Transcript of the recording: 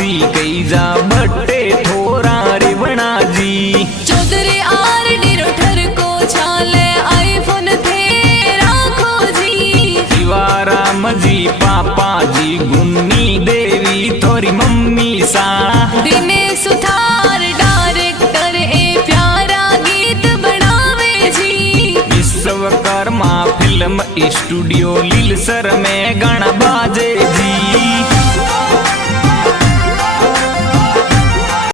आसी कई जा बट्टे थोरा रिवणा जी चौधरी आर डिरोठर को छाले आईफोन थे राखो जी शिवाराम जी पापा जी गुन्नी देवी थोरी मम्मी साणा दिनेश सुथार डायरेक्टर ए प्यारा गीत बनावे जी विश्वकर्मा फिल्म स्टूडियो लीलसर में गणबाज